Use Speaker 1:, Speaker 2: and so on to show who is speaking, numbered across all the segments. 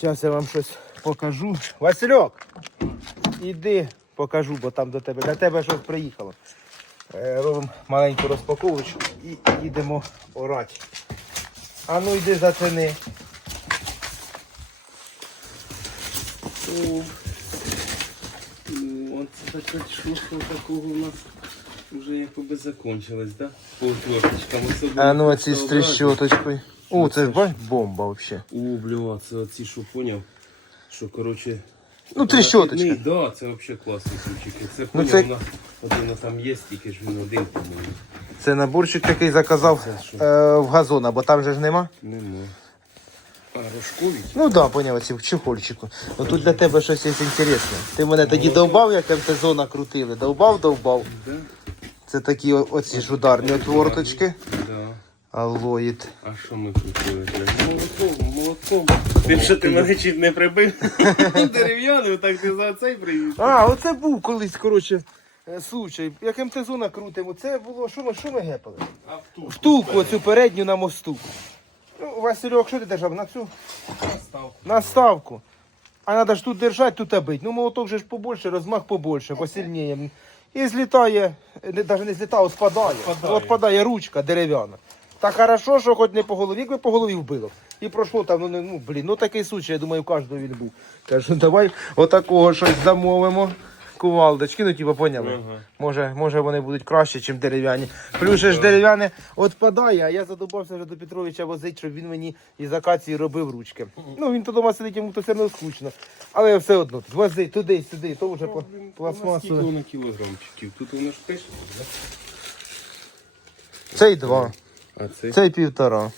Speaker 1: Зараз я вам щось покажу. Васильок, іди покажу, бо там до тебе. До тебе щось приїхало. Е, Робимо маленьку розпаковочку і їдемо орати. А ну йди зацени.
Speaker 2: О, ну, така шушка такого у нас вже якоби закончилась, да? По отверточкам. особливо
Speaker 1: А ну оці з
Speaker 2: по
Speaker 1: трещоточкою. О, це ж бач, бомба взагалі.
Speaker 2: О, бля, це оці, що поняв, що, коротше...
Speaker 1: Ну, трещоточка.
Speaker 2: накидний, Да, це взагалі класні ключики. Це
Speaker 1: Ну,
Speaker 2: поняв,
Speaker 1: це-
Speaker 2: на, один там є, тільки ж він один, по-моєму.
Speaker 1: Це наборчик такий заказав е, в газона, бо там же ж нема.
Speaker 2: Нема. А, Рожкович?
Speaker 1: Ну так, да, поняв, ці в чехольчику. Ну тут для тебе щось є інтересне. Ти мене тоді довбав, як МТЗ накрутили. Довбав, довбав.
Speaker 2: Да?
Speaker 1: Це такі оці ж ударні отворточки.
Speaker 2: Да.
Speaker 1: Аллоїд.
Speaker 2: А що ми купили? Молотком, молотком. Ти що ти мене чуть не прибив? Дерев'яною, так ти за цей привіз.
Speaker 1: А, оце був колись, коротше, е, случай. Як МТЗ накрутимо, це було, що ми, що ми гепали?
Speaker 2: А втулку.
Speaker 1: Втулку оцю передню на мосту. Ну, Васильок, що ти держав? На цю наставку. А треба ж тут держати, тут бить. Ну, молоток же ж побольше, розмах побольше, посильніє. І злітає, навіть не злітає, а спадає.
Speaker 2: Спадає.
Speaker 1: Отпадає ручка дерев'яна. Так хорошо, що хоч не по голові, якби по голові вбило. І пройшло там, ну, не- ну блін, ну такий случай, я думаю, у кожного він був. Кажу, давай отакого щось замовимо. Кувалдочки, ну типу, поняли.
Speaker 2: Ага.
Speaker 1: Може, може вони будуть краще, ніж дерев'яні. Плюс ж дерев'яне відпадає, а я задобався вже до Петровича возити, щоб він мені із акації робив ручки. Ну він то дома сидить, йому то все одно скучно. Але все одно, вози туди, сюди, то вже по пластмасове.
Speaker 2: воно кілограмчиків? Тут воно ж пише, да?
Speaker 1: Цей два,
Speaker 2: А це?
Speaker 1: цей півтора.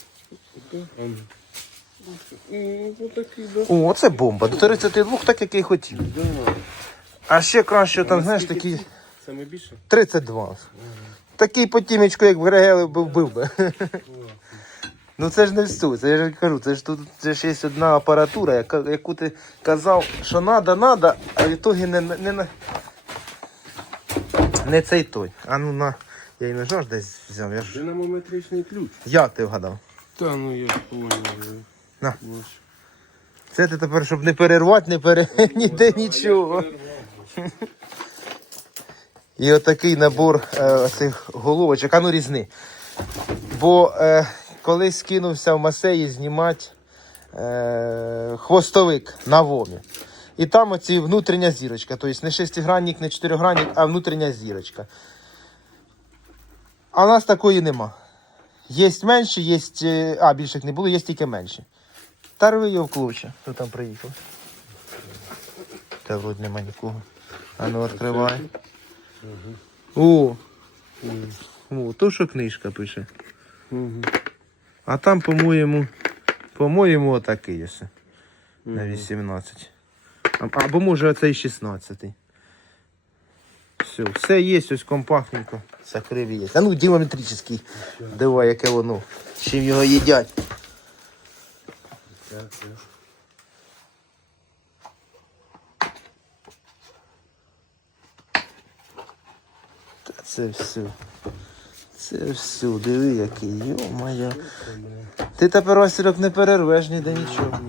Speaker 1: О, це бомба. До 32 так, як я й хотів. А ще краще, там, знаєш, такі?
Speaker 2: Саме більше?
Speaker 1: 32. Такий потімечко, як в Грегели, був би. Ну це ж не все, це я ж кажу, це ж тут це ж є одна апаратура, яка, яку ти казав, що надо, надо, а в ітогі не, не, не, не цей той. А ну на. Я і ножа ж десь взяв. Я ж...
Speaker 2: Динамометричний ключ.
Speaker 1: Як ти вгадав?
Speaker 2: Та ну я понял.
Speaker 1: На.
Speaker 2: Ось.
Speaker 1: Це ти тепер, щоб не перервати, не пере... ніде нічого. І отакий набор е, цих головочок, а ну різни. Бо е, колись кинувся в Масеї знімати е, хвостовик на вомі. І там оці внутрішня зірочка, тобто не шестигранник, не чотиригранник, а внутрішня зірочка. А у нас такої нема. Є менші, є. е, А, більших не було, є тільки менші. Та рви його в клоча, хто там приїхав. Та вроді нема нікого. А ну відкривай. О! О, то що книжка пише. А там, по-моєму, по-моєму, отакий ось. На 18. А- Або може оцей 16. Все, все є, ось компактненько. Закрив є. А ну діаметричний. Давай, яке воно. Чим його їдять. Це все. Це все, диви який, йо-моє. Ти тепер Васильок не перервеш ніде нічого.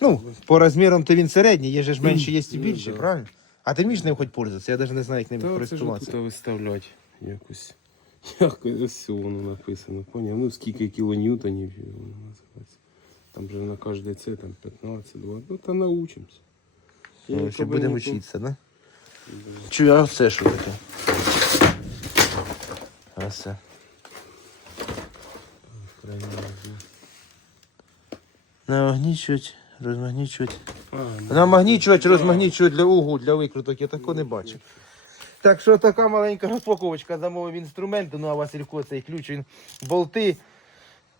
Speaker 1: Ну, по розмірам то він середній, є же ж менше, є і більше, правильно? А ти вмієш ним хоч пользуватися, я навіть не знаю, як ним
Speaker 2: Та це ж
Speaker 1: користуватися.
Speaker 2: тут виставляти якось. Якось ось все воно написано, поняв? Ну скільки кілоньютонів воно називається. Там же на кожне це там 15, 20. Ну та научимось. Я
Speaker 1: Ну, Ще будемо вчитися, да? Чую, а це що таке? А це.
Speaker 2: Крайне важно.
Speaker 1: Намагнічувати, розмагнічувати для угу, для викруток, я такого не бачив. Так що така маленька розпаковочка замовив інструменту, ну а Василько цей ключ, він болти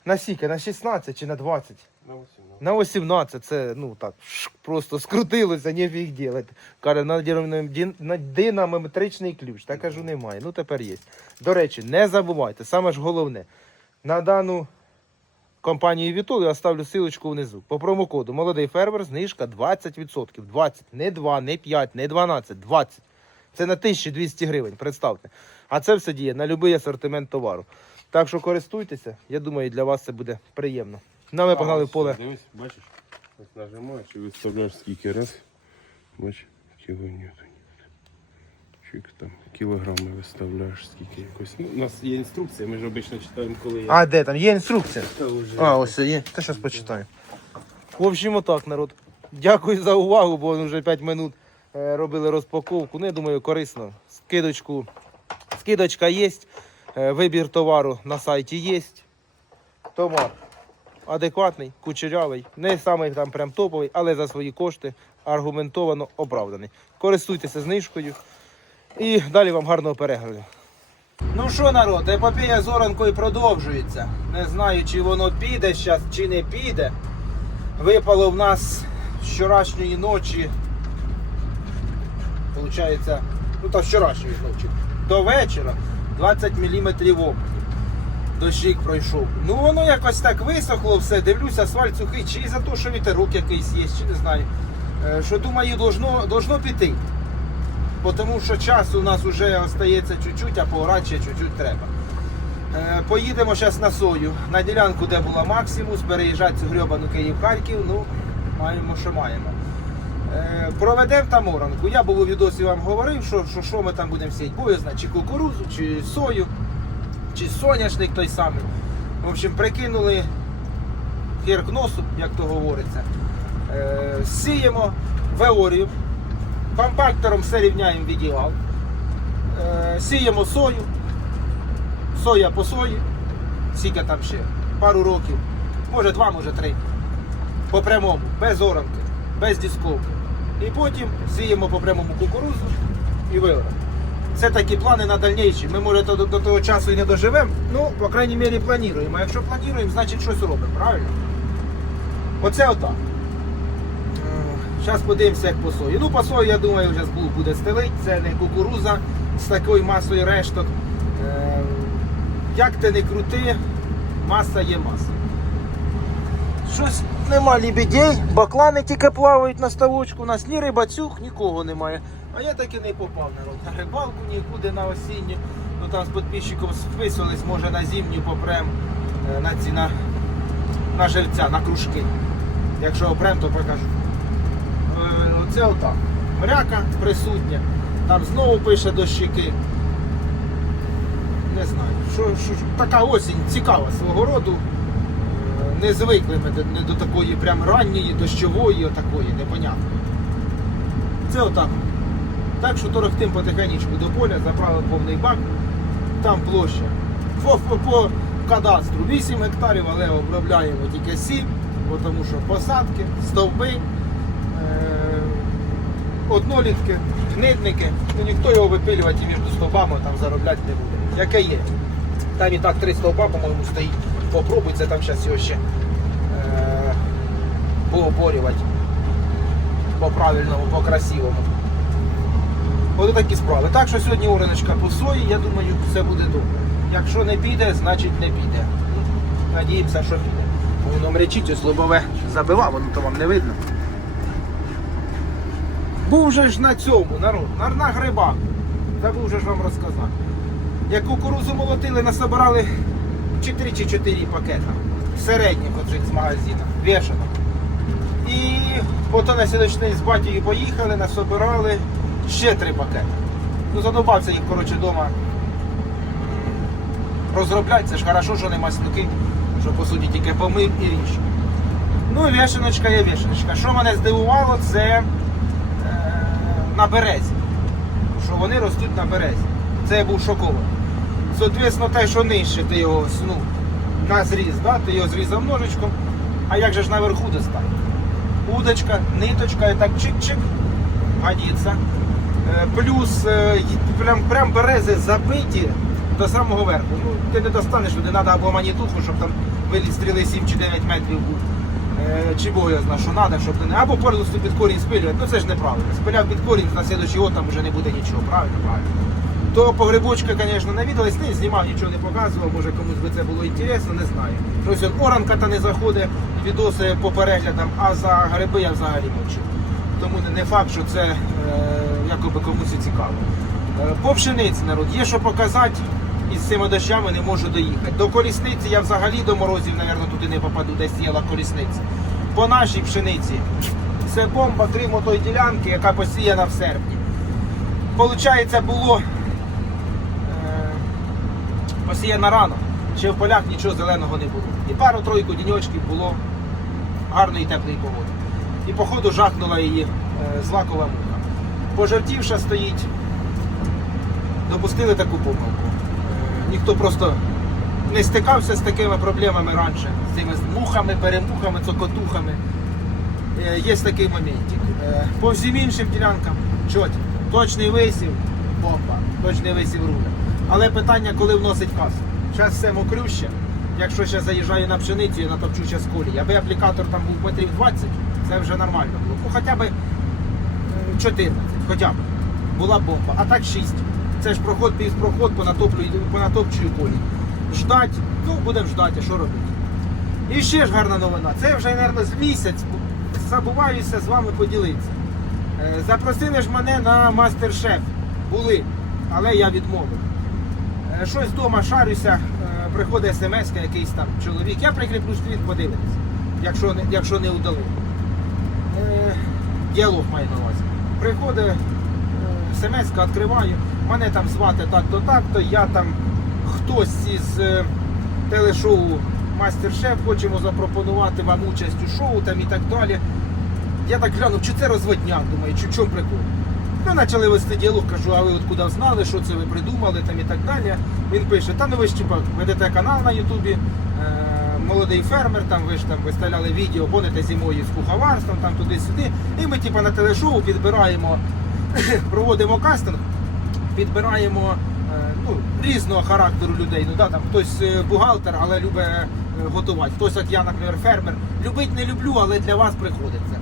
Speaker 1: на сіки, на 16 чи на 20.
Speaker 2: на 18.
Speaker 1: На 18 це ну так просто скрутилося, ніфіг ділати. Каже, на динам- на динамометричний ключ. Та кажу, немає. Ну тепер є. До речі, не забувайте, саме ж головне, на дану компанію Вітол я оставлю силочку внизу. По промокоду молодий фермер знижка 20%. 20, не 2, не 5, не 12, 20. Це на 1200 гривень, представте. А це все діє на будь-який асортимент товару. Так що користуйтеся, я думаю, для вас це буде приємно. Ну, ми погнали в поле.
Speaker 2: Дивись, бачиш? Ось нажимаєш і виставляєш скільки раз. Бач, кілоньютонів. Чик там кілограми виставляєш, скільки якось. Ну, у нас є інструкція, ми ж обично читаємо, коли є.
Speaker 1: А, де там? Є інструкція.
Speaker 2: Та вже.
Speaker 1: А, ось є. Та зараз почитаю. В общем, отак, народ. Дякую за увагу, бо вже 5 минут е, робили розпаковку. Ну, я думаю, корисно. Скидочку. Скидочка є. е, Вибір товару на сайті є. Товар адекватний, кучерявий, не самий там прям топовий, але за свої кошти аргументовано оправданий. Користуйтеся знижкою. І далі вам гарного перегляду. Ну що, народ, епопея з оранкою продовжується. Не знаю, чи воно піде зараз, чи не піде. Випало в нас з вчорашньої ночі. Получається, ну та вчорашньої ночі. До вечора 20 мм опиту. Дощик пройшов. Ну воно якось так висохло все. Дивлюся, асфальт сухий, чи за те, що вітерок якийсь є, чи не знаю. Е, Що думаю, должно, должно піти. Тому що часу у нас вже остається чуть-чуть, а поорати ще чуть-чуть треба. Е, Поїдемо зараз на сою, на ділянку, де була Максимус, переїжджати цю грьобану Київ-Харків, ну, маємо, що маємо. Е, Проведемо там оранку. Я був у відосі вам говорив, що, що, що ми там будемо сіяти. Боязно, чи кукурузу, чи сою, чи соняшник той самий. В общем, прикинули хір к носу, як то говориться. Е, Сіємо веорію. Компактором все рівняємо в ідеал. Е, Сіємо сою. Соя по сої. Скільки там ще? Пару років. Може два, може три. По прямому, без оранки, без дісковки. І потім сіємо по прямому кукурузу і виоремо. Це такі плани на дальніші. Ми, може, до, до того часу і не доживемо. Ну, по крайній мірі, плануємо. А якщо плануємо, значить щось робимо, правильно? Оце отак. Зараз подивимося, як по сої. Ну, по сої, я думаю, вже буде стелить. Це не кукуруза з такою масою решток. Е, Як ти не крути, маса є маса. Щось нема лібідей, баклани тільки плавають на ставочку, у нас ні рибацюк, нікого немає. А я таки не попав народ. На рибалку нікуди на осінню. Ну там з підписчиком списувались, може на зимню попрем е, на ці на, на живця, на кружки. Якщо опрем, то покажу. Е, Оце отак. Мряка присутня. Там знову пише дощики. Не знаю. Що, що, така осінь цікава свого роду. Е, Не звикли ми не до такої прям ранньої, дощової, отакої, непонятної. Це отак. Так що торохтим потихенечку до поля, заправив повний бак. Там площа. По, по, по кадастру 8 гектарів, але обробляємо тільки 7, тому що посадки, стовби, однолітки, гнидники. Ну, ніхто його випилювати між стовбами там заробляти не буде. Яке є. Там і так три стовба, по-моєму, стоїть. Попробуй, це там зараз його ще е, пооборювати по правильному, по красивому. Ось такі справи. Так що сьогодні Ореночка по сої, я думаю, все буде добре. Якщо не піде, значить не піде. Надіємося, що піде. Воно мречить, ось лобове забивав, воно то вам не видно. Був же ж на цьому народ, на, на грибах. Забув же ж вам розказати. Як кукурузу молотили, насобирали 4 чи 4 пакета. Середніх оцих з магазину, вішано. І ото на сілочний день з батькою поїхали, насобирали ще три пакети. Ну, задобався їх, коротше, вдома розробляти. Це ж хорошо, що нема маслюки, що по суті тільки помив і ріж. Ну і вішеночка є вішеночка. Що мене здивувало, це на березі. Що вони ростуть на березі. Це я був шокований. Соответственно, те, що нижче, ти його ну, на зріз, да? ти його зрізав ножичком, а як же ж наверху достати? Удочка, ниточка і так чик-чик, годиться. Е, Плюс е, прям, прям берези забиті до самого верху. Ну, ти не достанеш туди, треба або манітутку, щоб там виліз стріли 7 чи 9 метрів був. Е, Чи бо я знаю, що треба, щоб не. Або повністю під корінь спилювати. Ну це ж неправильно. Спиляв під корінь, на слідуючий год там вже не буде нічого, правильно, правильно. То по грибочка, звісно, навідались, не знімав, нічого не показував, може комусь би це було інтересно, не знаю. От оранка та не заходить, відоси по переглядам, а за гриби я взагалі мовчу. Тому не- факт, що це е, якоби комусь і цікаво. Е, по пшениці народ, є що показати, цими дощами не можу доїхати. До колісниці я взагалі до морозів, мабуть, туди не попаду, де сіяла колісниця. по нашій пшениці. Це бомба, крім тої ділянки, яка посіяна в серпні. Получається, було е, посіяна рано, ще в полях нічого зеленого не було. І пару-тройку діньочків було гарної теплої погоди. І походу жахнула її е, злакова муха. Пожовтівша стоїть, допустили таку помилку. Ніхто просто не стикався з такими проблемами раніше, з цими мухами, перемухами, цокотухами. Е, Є такий моментик. Е, По всім іншим ділянкам чоть, точний висів, бомба, точний висів руля. Але питання, коли вносить касу. Зараз все мокрюще. Якщо ще заїжджаю на пшеницю, я натопчу час колії. Аби аплікатор там був метрів 20, це вже нормально було. Ну хоча б е, 14, хоча б. Була бомба. А так 6. Це ж проход пів проход по натоплю, по натопчую колії. Ждать, ну будемо ждати, що робити. І ще ж гарна новина. Це вже, мабуть, з місяць забуваюся з вами поділитися. Е, Запросили ж мене на мастер-шеф. Були, але я відмовив. Е, Щось вдома шарюся, е, приходить смс якийсь там чоловік. Я прикріплю скрін, подивитись, якщо не, якщо не удалив. Е, Діалог маю на увазі. Приходить смс відкриваю, мене там звати так-то, так-то, я там хтось із е, телешоу Мастер-шеф, хочемо запропонувати вам участь у шоу там і так далі. Я так глянув, чи це розводняк, думаю, чи в чому прикол. Ну, почали вести діалог, кажу, а ви откуда знали, що це ви придумали там і так далі. Він пише, та ну ви ж типа ведете канал на Ютубі, е, молодий фермер, там ви ж там виставляли відео, гоните зимою з куховарством, там туди-сюди. І ми типа на телешоу підбираємо, проводимо кастинг, підбираємо е, ну, різного характеру людей. Ну, да, там, хтось е, бухгалтер, але любить е, готувати. Хтось, як я, наприклад, фермер. Любить не люблю, але для вас приходиться.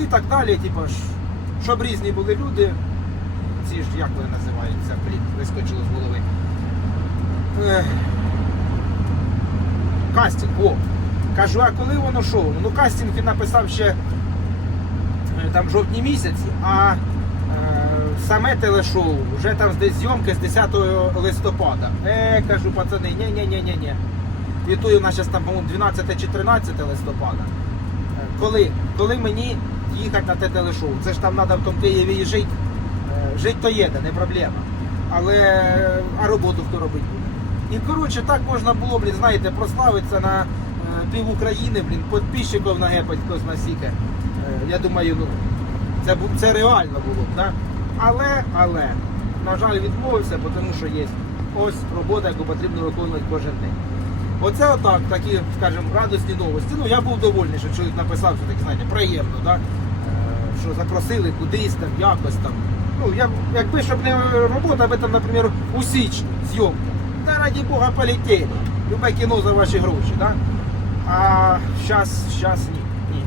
Speaker 1: І так далі, типу, щоб різні були люди. Ці ж, як вони називаються, блін, вискочило з голови. Кастинг, о. Кажу, а коли воно шоу? Ну кастинг він написав ще там жовтні місяці, а е, саме телешоу вже там десь зйомки з 10 листопада. Е, кажу, пацани, ні ні ні ні ні І то у нас зараз там, по-моєму, 12 чи 13 листопада. Е, Коли? Коли мені їхати на те телешоу? Це ж там треба в тому Києві і жити. Е, Жити то є, де, не проблема. Але а роботу хто робить буде? І коротше, так можна було, блін, знаєте, прославитися на пів України, блін, підписчиків нагепать хтось насіке. Е, я думаю, ну, це, це реально було да? Але, але, на жаль, відмовився, тому що є ось робота, яку потрібно виконувати кожен день. Оце отак, такі, скажімо, радісні новості. Ну, я був довольний, що чоловік написав, що таке, знаєте, приємно, да? Е, що запросили кудись там, якось там. Ну, я, якби щоб не робота, аби там, наприклад, у січні зйомка. Та раді Бога полетіли. Любе кіно за ваші гроші, да? А зараз, зараз ні. ні.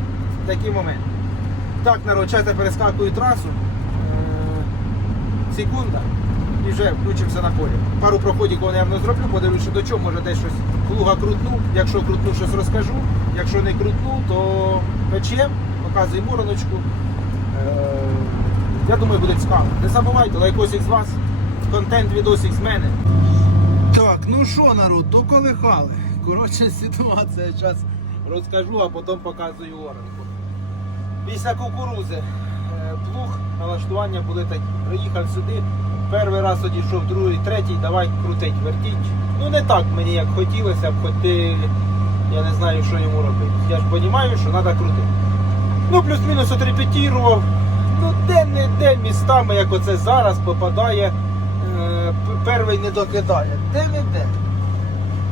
Speaker 1: Такі моменти. Так, народ, зараз я перескакую трасу. Е, Секунда. І вже включимося на полі. Пару проходів, мабуть, зроблю, подивлюсь, що до чого, може десь щось плуга крутну. Якщо крутну, щось розкажу. Якщо не крутну, то печем, показую мороночку. Е, Я думаю, буде цікаво. Не забувайте, лайкосик з вас, контент відосик з мене. Так, ну що, народ, доколихали. Коротше, ситуація зараз розкажу, а потім показую оранку. Після кукурузи е, плуг налаштування були такі. Приїхав сюди, перший раз одійшов, другий, третій, давай крутить, вертіть. Ну не так мені як хотілося б, хоч я не знаю, що йому робити. Я ж розумію, що треба крутити. Ну, плюс-мінус отрепетірував. Ну, де-не-де містами, як оце зараз, попадає, е, перший не докидає. Де-не-де.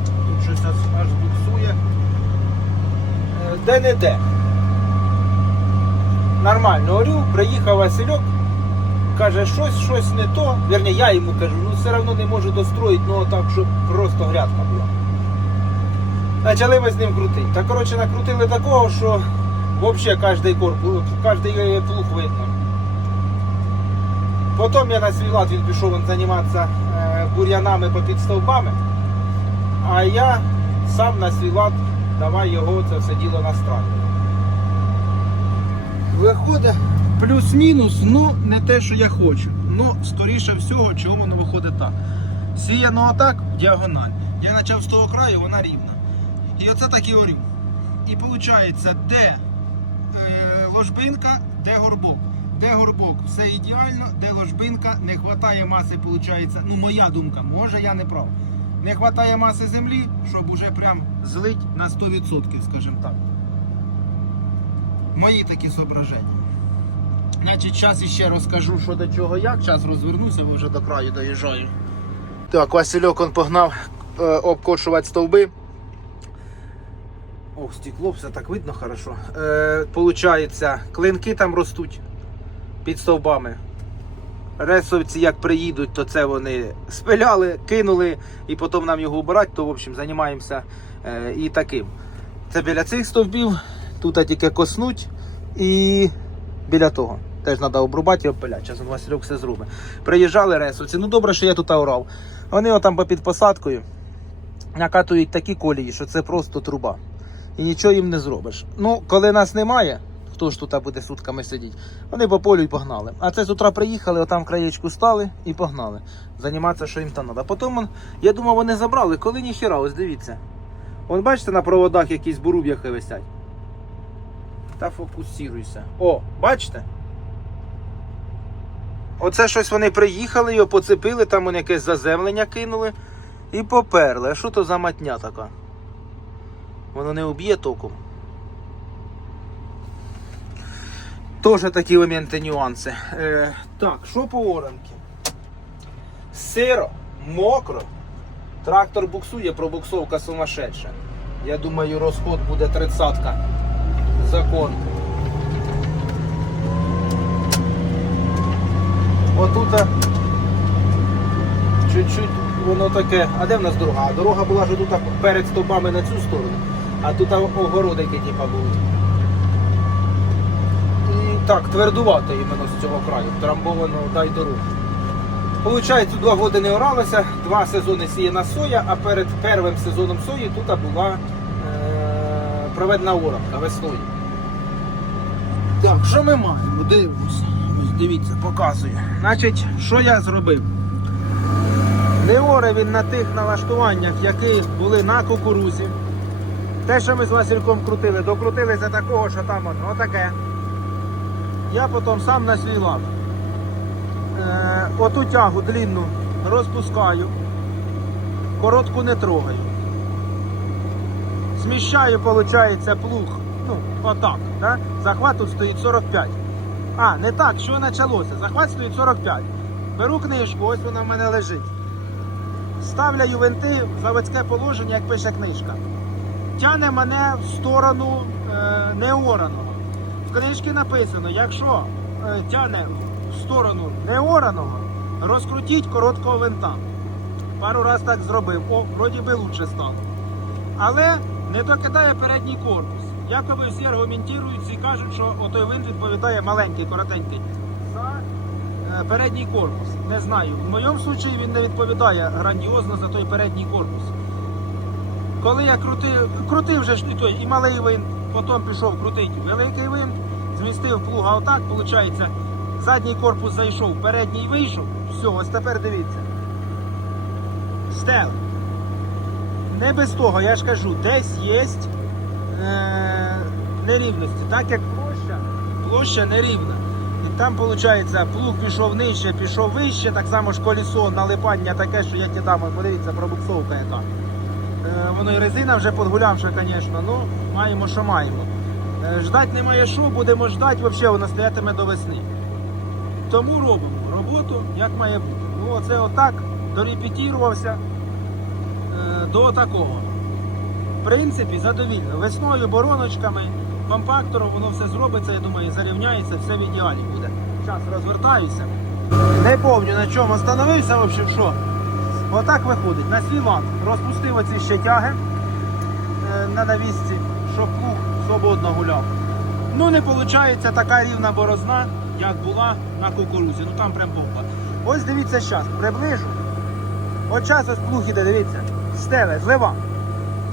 Speaker 1: Тут щось аж, буксує. Де-не-де. Нормально орю, приїхав Васильок, каже, щось, щось не то. Вірні, я йому кажу, ну все одно не можу достроїти, ну так, щоб просто грядка була. Почали ми з ним крутити. Та коротше накрутили такого, що взагалі кожний корпус, кожний плуг видно. Потім я на свій лад він пішов займатися е, бур'янами попід стовбами, а я сам на свій лад давай його це все діло настраювати. Виходить плюс-мінус, ну не те, що я хочу. Ну, скоріше всього, чого воно виходить так. Сіяно отак діагональ. Я почав з того краю, вона рівна. І оце так і орю. І виходить, де е, ложбинка, де горбок. Де горбок, все ідеально, де ложбинка, не вистачає маси, виходить, ну моя думка, може я не прав. Не вистачає маси землі, щоб уже прям злить на 100%, скажімо так. Мої такі зображення. Значить, зараз іще розкажу, що до чого як. Зараз розвернуся, бо вже до краю доїжджаю. Так, Васильок он погнав е, обкошувати стовби. Ох, стекло, все так видно хорошо. Е, получається, клинки там ростуть під стовбами. Ресовці як приїдуть, то це вони спиляли, кинули і потім нам його обирати, то в общем займаємося е, і таким. Це біля цих стовбів, тут тільки коснуть і біля того. Теж треба обрубати і обпиляти. Зараз Васильок все зробить. Приїжджали ресовці. Ну добре, що я тут орав. Вони отам попід посадкою накатують такі колії, що це просто труба. І нічого їм не зробиш. Ну, коли нас немає, хто ж тут буде сутками сидіти, вони по полю і погнали. А це з утра приїхали, отам краєчку стали і погнали. Займатися, що їм там треба. Потім, я думав, вони забрали, коли ніхіра, ось дивіться. Вон бачите, на проводах якісь буруб'яхи висять. Та фокусіруйся. О, бачите? Оце щось вони приїхали, його поцепили, там вони якесь заземлення кинули і поперли. А що то за матня така? Воно не уб'є током. Тоже такі моменти, нюанси. Е, так, що по оранки? Сиро, мокро. Трактор буксує, пробуксовка сумасшедша. Я думаю, розход буде тридцатка. Закон. Отут чуть-чуть воно таке. А де в нас дорога? Дорога була ж тут перед стовбами на цю сторону, а тут огородики типа були. Так, твердувато іменно з цього краю, трамбовано дай дорогу. Получається, два роки не оралося, два сезони сіяна соя, а перед першим сезоном сої тут була е- проведена оранка весною. Так, що ми маємо? Дивимося. Дивіться, показую. Значить, що я зробив? Не оре він на тих налаштуваннях, які були на кукурузі. Те, що ми з Васильком крутили, докрутилися такого, що там воно таке. Я потім сам на свій лад. Е, оту тягу длинну розпускаю, коротку не трогаю. Зміщаю, виходить, плуг. Ну, отак. Да? Захват тут стоїть 45. А, не так, що почалося? Захват стоїть 45. Беру книжку, ось вона в мене лежить. Ставляю винти в заводське положення, як пише книжка. Тяне мене в сторону е, неораного. В книжці написано, якщо е, тяне в сторону неораного, розкрутіть короткого винта. Пару раз так зробив. О, вроді би лучше стало. Але не докидає передній корпус. Якоби всі аргументують і кажуть, що отой винт відповідає маленький, коротенький. За е, передній корпус. Не знаю. В моєму випадку він не відповідає грандіозно за той передній корпус. Коли я крутив, крутив вже ж і той і малий винт, потім пішов крутити великий винт, змістив плуга отак, виходить, задній корпус зайшов, передній вийшов. Все, ось тепер дивіться. Стел. Не без того, я ж кажу, десь є е, нерівності. Так як площа, площа нерівна. І там, виходить, плуг пішов нижче, пішов вище, так само ж колесо, налипання таке, що я кидав, подивіться, пробуксовка яка. Е, воно і резина вже подгулявша, звісно, ну маємо, що маємо. Е, ждать немає що, будемо ждати, взагалі воно стоятиме до весни. Тому робимо роботу, як має бути. Ну, оце отак дорепетірувався е, до такого. В принципі, задовільно. Весною, бороночками, компактором воно все зробиться, я думаю, зарівняється, все в ідеалі буде. Зараз розвертаюся. Не пам'ятаю на чому остановився, в общем, що. Отак виходить. На свій лад розпустив оці ще тяги е, на навісці, щоб плуг свободно гуляв. Ну не виходить така рівна борозна, як була на кукурузі. Ну там прям бомба. Ось дивіться зараз, приближу. От час ось плуг іде, дивіться, стеле, злива.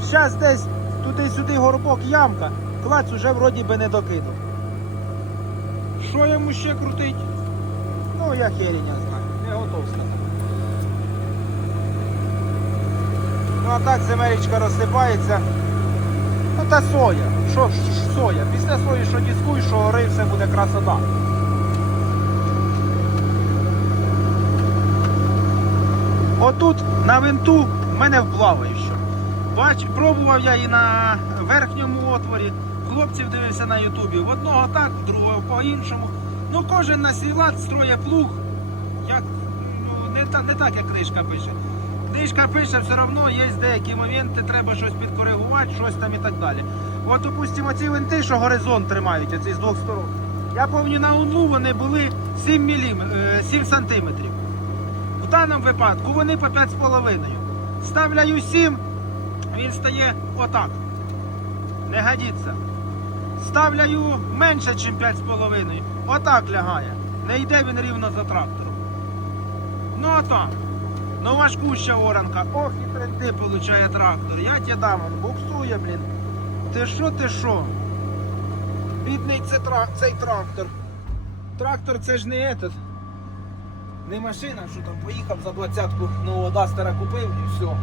Speaker 1: Зараз десь туди-сюди горбок, ямка, клац уже вроді би не докинув. Що йому ще крутить? Ну я херіня знаю, не готов сказати. Ну а так земелечка розсипається. Ну та соя. Що ж соя? Після сої, що дискуй, що гори, все буде красота. Отут на винту в мене вплаваюча. Бач, пробував я і на верхньому отворі. Хлопців дивився на Ютубі. В одного так, в другого по-іншому. Ну кожен на свій лад строє плуг. Як, ну, не, та, не так, як книжка пише. Книжка пише, все одно є деякі моменти, треба щось підкоригувати, щось там і так далі. От, допустимо, ці винти, що горизонт тримають, оці з двох сторон. Я пам'ятаю, на углу вони були 7 мілім, е, 7 сантиметрів. В даному випадку вони по 5,5. Ставляю 7, він стає отак. Не годиться. Ставляю менше, ніж 5,5. Отак лягає. Не йде він рівно за трактором. Ну отак. Ну важкуща оранка. Ох, і тренди получає трактор. Я тебе дам, він буксує, блін. Ти що, ти що? Бідний це трак, цей трактор. Трактор це ж не этот. Не машина, що там поїхав за двадцятку нового Дастера купив і все.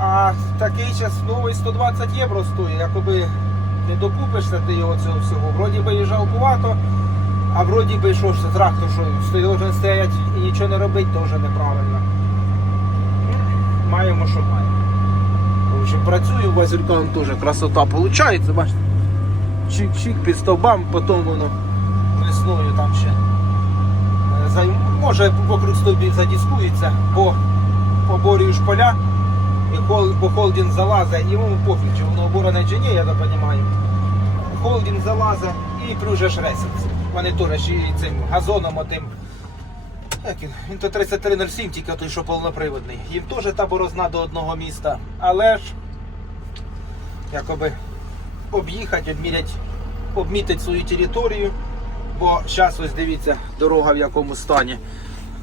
Speaker 1: А такий час новий 120 євро стоїть, якоби не докупишся ти його цього всього. Вроді би і жалкувато, а вроді би що ж це трактор, що стоїть стоять і нічого не робить, теж неправильно. Маємо, що маємо. В общем, працюю, Василька теж красота виходить, бачите. Чик-чик під стовбам, потім воно весною там ще. е, займ- Може вокруг стовбів задіскується, бо поборюєш поля, і хол, бо холдинг залазить, йому пофіг, чи чи ні, я так розумію. Холдинг залазить і пружеш ресиці. Вони теж цим газоном отим. Як він? Він то 3307, тільки той, що повноприводний. Їм теж та борозна до одного міста. Але ж якоби об'їхати, обміряти, обмітити свою територію. Бо зараз ось дивіться, дорога в якому стані.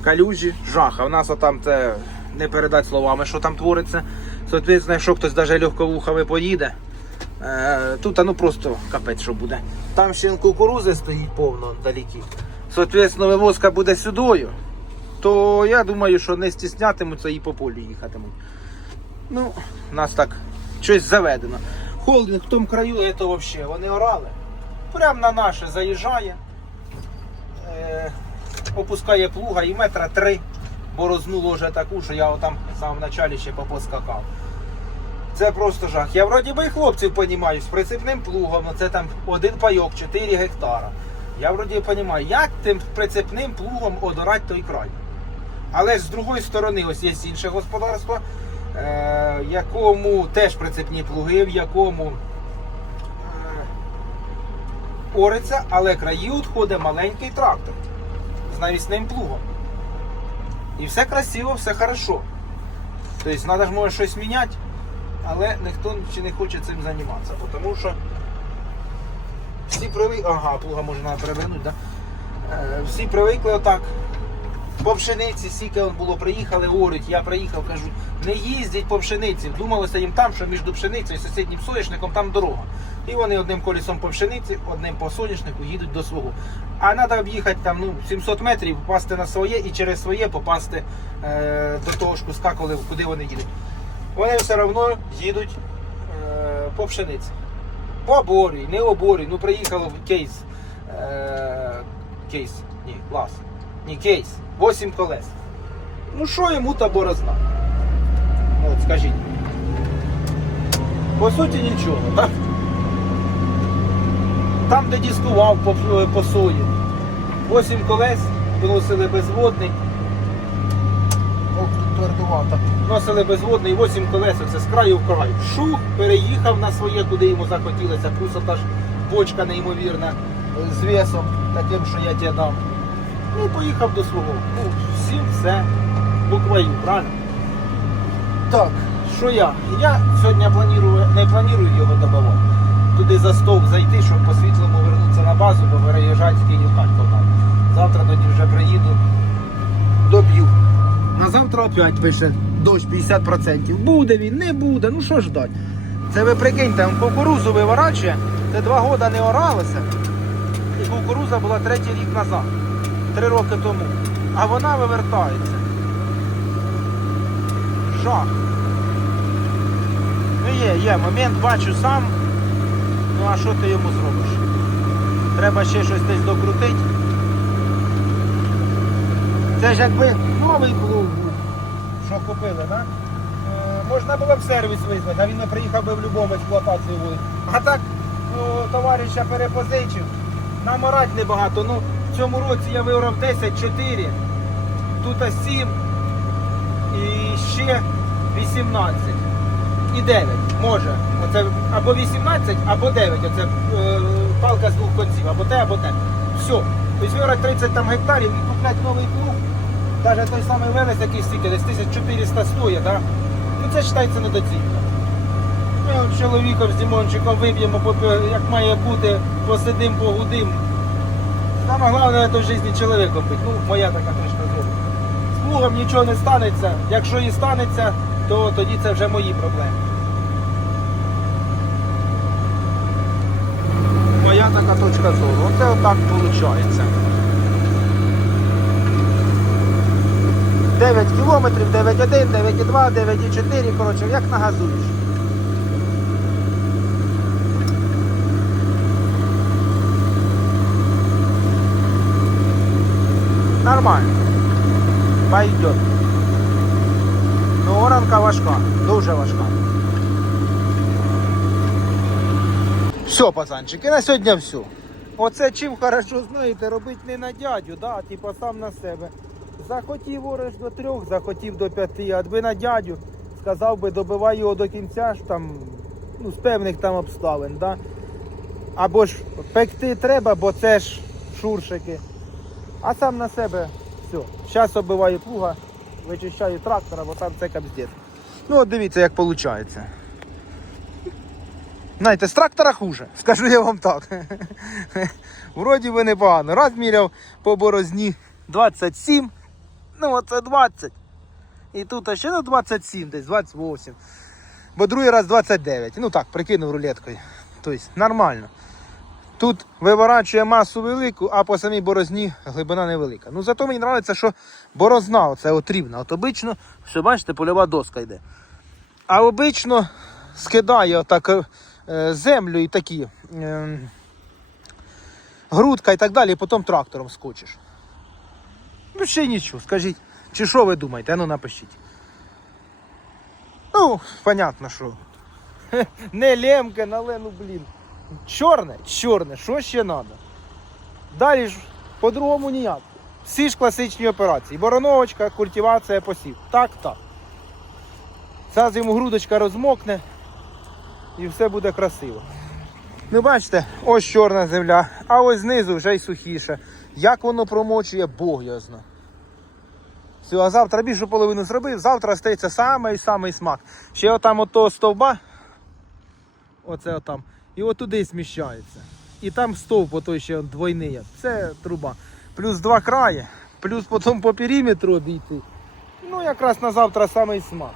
Speaker 1: Калюжі, жах. А в нас отам це не передати словами, що там твориться. Соответственно, якщо хтось навіть легковухами поїде, е, тут ну просто капець, що буде. Там ще кукурузи стоїть повно вдалекі. Соответственно, вивозка буде сюдою, то я думаю, що не стіснятимуться і по полі їхатимуть. Ну, у нас так щось заведено. Холдинг в тому краю, це взагалі, вони орали. Прямо на наше заїжджає, е, опускає плуга і метра три борозну ложе таку, що я отам в самому началі ще попоскакав. Це просто жах. Я вроді би і хлопців розумію, з прицепним плугом, ну це там один пайок, 4 гектара. Я вроді розумію, як тим прицепним плугом одорати той край. Але з другої сторони, ось є інше господарство, е, якому теж прицепні плуги, в якому е, ориться, але краї відходить маленький трактор з навісним плугом. І все красиво, все хорошо. Тобто треба ж може щось міняти, але ніхто чи не хоче цим займатися, тому що всі привикли. Ага, плуга може треба перевернути, да? Е, всі привикли отак. По пшениці, скільки було, приїхали, орють, я приїхав, кажу, не їздять по пшениці. Думалося їм там, що між пшеницею і сусіднім соняшником там дорога. І вони одним колесом по пшениці, одним по соняшнику їдуть до свого. А треба об'їхати там ну, 700 метрів, попасти на своє і через своє попасти е, до того ж куска, коли, куди вони їдуть. Вони все одно їдуть е, по пшениці. По оборюй, не оборюй. Ну приїхало кейс. Е, кейс. Ні, клас. Ні, кейс. 8 колес. Ну що йому та борозна? От, скажіть. По суті нічого, так? Там, де дискував по, по сої. 8 колес, виносили безводний. Вносили безводний, 8 колес, це з краю в край. Шух, переїхав на своє, куди йому захотілося. Плюс ж бочка неймовірна е, з весом, таким, що я тебе дам. Ну, поїхав до свого. Ну, всім все буквою, правильно? Так, що я? Я сьогодні планую, не планую його додавати. Туди за стовп зайти, щоб по світлому вернутися на базу, бо переїжджати з Київ Харків. Завтра тоді вже приїду, доб'ю. На завтра опять пише дощ 50%. Буде він, не буде, ну що ждать. Це ви прикиньте, кукурузу виворачує, це два роки не оралося. І кукуруза була третій рік назад, три роки тому. А вона вивертається. Жах. Ну є, є, момент бачу сам. Ну а що ти йому зробиш? Треба ще щось десь докрутити. Це ж якби новий був, що купили, так? Е, можна було б сервіс визвати, а він не приїхав би в будь-якому експлуатацію буде. А так, ну, товариша перепозичив, наморать небагато. Ну, в цьому році я виграв 10-4, тут 7 і ще 18. І 9 може. Оце або 18, або 9. Оце е, палка з двох конців, або те, або те. Все. Тобто виграти 30 там гектарів і купляти новий плуг. Навіть той самий велес, який стільки, десь 1400 стоїть, да? ну це вважається недоцільно. Ми чоловіком з Дімончиком виб'ємо, як має бути, посидим, погудим. Саме головне в житті чоловіком бути. Ну, моя така точка зору. З нічого не станеться. Якщо і станеться, то тоді це вже мої проблеми. Моя така точка зору. Оце отак виходить. 9 кілометрів, 9,1, 9,2, 9,4, коротше, як нагазуєш. Нормально. Пойдет. Ну, оранка важка, дуже важка. Все, пацанчики, на сьогодні все. Оце чим хорошо знаєте, робити не на дядю, да, типа сам на себе. Захотів ореш до трьох, захотів до п'яти, а би на дядю сказав би, добивай його до кінця ж там, ну, з певних там обставин, да. Або ж пекти треба, бо це ж шуршики. А сам на себе все. Зараз оббиваю плуга, вичищаю трактора, бо там це капздець. Ну от дивіться, як виходить. Знаєте, з трактора хуже, скажу я вам так. Вроді би непогано. Раз міряв по борозні 27, ну оце 20. І тут ще ну, 27, десь 28. Бо другий раз 29. Ну так, прикинув рулеткою. Тобто нормально. Тут виворачує масу велику, а по самій борозні глибина невелика. Ну зато мені подобається, що борозна оце от рівна. От обично, що бачите, польова доска йде. А обично скидає отак е, землю і такі е, грудка і так далі, і потім трактором скочиш. Ну ще нічого, скажіть. Чи що ви думаєте? Ну напишіть. Ну, понятно, що. Не лемке, але ну блін. Чорне, чорне, що ще треба? Далі ж по-другому ніяк. Всі ж класичні операції. Бороновочка, культивація, посів. Так, так. Зараз йому грудочка розмокне і все буде красиво. Ну бачите, ось чорна земля, а ось знизу вже й сухіше. Як воно промочує, Бог зна. Все, а завтра більшу половину зробив, завтра стається самий самий смак. Ще отам от того стовба, оце отам, і отуди сміщається. І там стовп, отой ще двойний. Це труба. Плюс два краї, плюс потім по периметру обійти. Ну, якраз на завтра самий смак.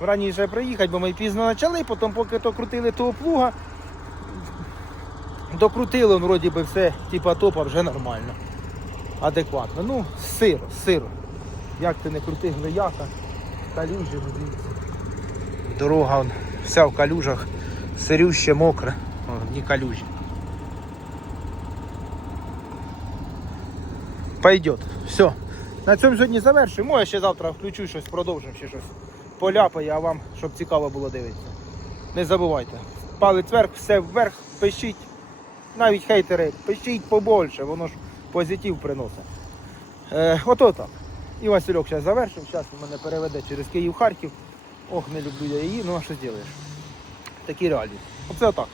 Speaker 1: Раніше приїхати, бо ми пізно почали, потім поки то крутили того плуга, докрутили, ну, вроді би все, типа топа вже нормально. Адекватно. Ну, сиро, сиро. Як ти не крути глияка, калюжі, ну, дивіться. Дорога вся в калюжах, сирюще, мокре, ні калюжі. Пойдет. Все. На цьому сьогодні завершуємо. Я ще завтра включу щось, продовжимо ще щось. Поляпає, а вам, щоб цікаво було дивитися. Не забувайте. Палець вверх, все вверх, пишіть. Навіть хейтери, пишіть побольше, воно ж позитив приносить. Е, ото так. І Васильок зараз завершив, зараз мене переведе через Київ-Харків. Ох, не люблю я її, ну а що зробиш? Такі реалії. Оце отак.